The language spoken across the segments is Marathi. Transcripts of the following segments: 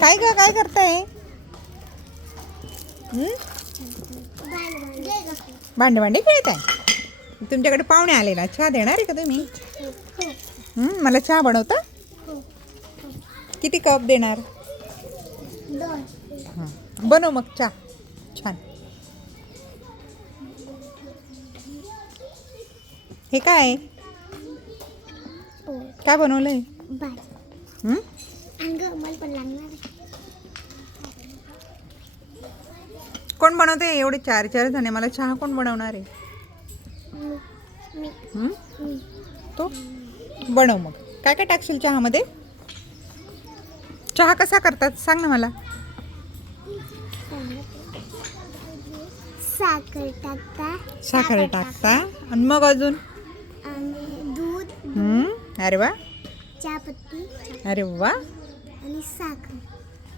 काय ग काय करताय? भांडे भांडे खेळत आहे. तुमच्याकडे पाहुणे आले ना, चहा देणार आहे का तुम्ही? मला चहा बनवता? किती कप देणार? बनव मग चहा छान. हे काय काय बनवलंय? कोण बनवते? एवढे 4 जण मला चहा कोण बनवणार आहे? तो बनव मग. काय काय टाकशील चहामध्ये? चहा कसा करतात सांग ना मला. साखर टाकता आणि मग अजून दूध. अरे वा. चहापत्ती. अरे वा. आणि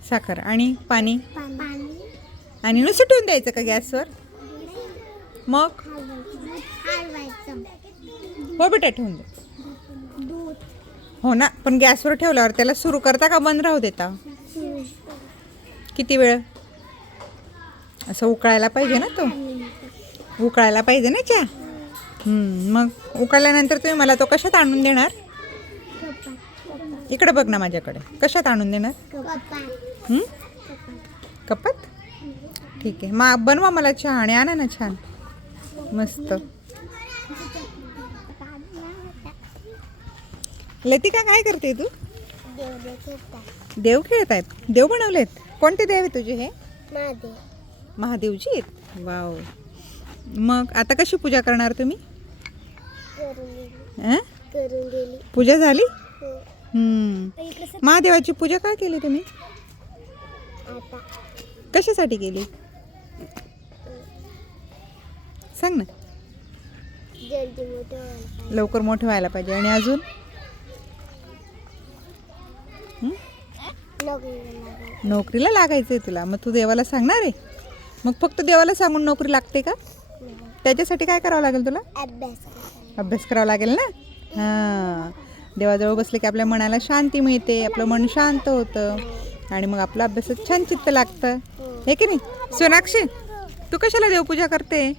साखर आणि पाणी. आणि नुसतं ठेवून द्यायचं का गॅसवर? मग हो बेटा ठेवून दे. हो ना, पण गॅसवर ठेवल्यावर त्याला सुरू करता का बंद राहू देता? किती वेळ? असं उकळायला पाहिजे ना, तो उकळायला पाहिजे ना चहा. मग उकळल्यानंतर तुम्ही मला तो कशात आणून देणार? इकडे बघ ना माझ्याकडे. कशात आणून देणार? कपात. ठीक आहे, मग बनवा मला चहा आणि आणा ना छान मस्त. लतिका काय करते तू? देव खेळत आहेत. देव बनवलेत? कोणते देव आहे तुझे हे? महादेवजी आहेत. वाव. मग आता कशी पूजा करणार तुम्ही? पूजा झाली? महादेवाची पूजा काय केली तुम्ही? कशासाठी केली सांग ना. लवकर मोठे व्हायला पाहिजे. आणि अजून नोकरीला लागायचंय तुला. मग तू देवाला सांगणार आहे? मग फक्त देवाला सांगून नोकरी लागते का? त्याच्यासाठी काय करावं लागेल तुला? अभ्यास करावा लागेल ना. हां, देवाजवळ बसले की आपल्या मनाला शांती मिळते, आपलं मन शांत होतं आणि मग आपलं अभ्यासात छान चित्त लागतं, हे की नाही? सोनाक्षी, तू कशाला देवपूजा करते?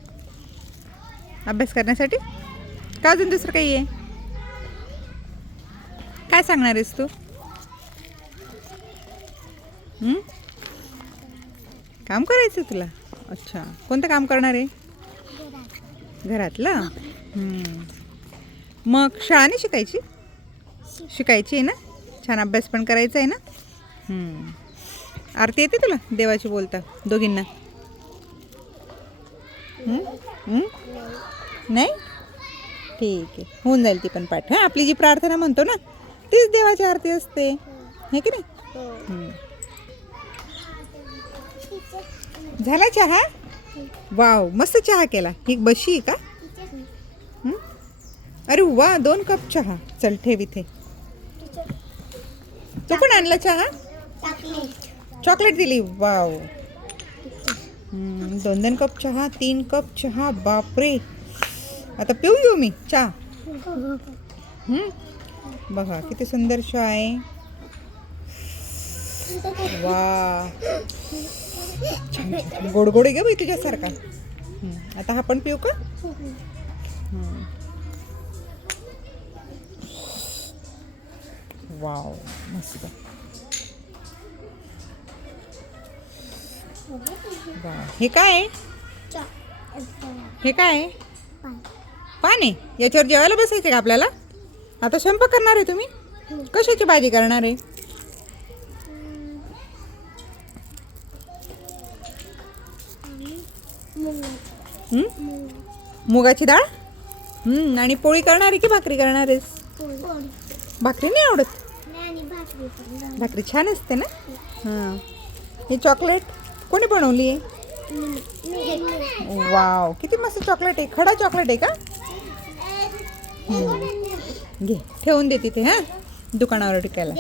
अभ्यास करण्यासाठी का? अजून दुसरं काही आहे? काय सांगणार आहेस तू? काम करायचं तुला? अच्छा, कोणतं काम करणार आहे? घरातलं. मग शाळा नाही शिकायची? शिकायची आहे ना. छान अभ्यास पण करायचा आहे ना. आरती येते तुला देवाची बोलता दोघींना? नाही? ठीक आहे, होऊन जाईल ती पण पाठ. हां, आपली जी प्रार्थना म्हणतो ना तीच देवाची आरती असते, हे की नाही? झाला चहा? वाव, मस्त चहा केला. ही बशी का? अरे वा, 2 कप चहा. चल ठेव इथे. तू पण आणला चहा? चॉकलेट दिली. वाव. 2 कप चहा, 3 कप चहा. बापरे, आता पिऊ घेऊ मी चहा. बघा किती सुंदर चहा आहे. वा, छान छान गोड गोड घे बाई तुझ्यासारखा. आता हा पण पिऊ का? वाव, मस्त. वाव, हे काय आहे? हे काय आहे? पान आहे. याच्यावर जेवायला बसायचं का आपल्याला? आता स्वयंपाक करणार आहे तुम्ही? कशाची भाजी करणार आहे? मुगाची डाळ. आणि पोळी करणार आहे की भाकरी करणार आहेस? भाकरी नाही आवडत? भाकरी छान असते ना. हां, हे चॉकलेट कोणी बनवली आहे? वाव, किती मस्त चॉकलेट आहे. खडा चॉकलेट आहे का? घे, ठेवून दे तिथे. हां, दुकानावर टिकायला.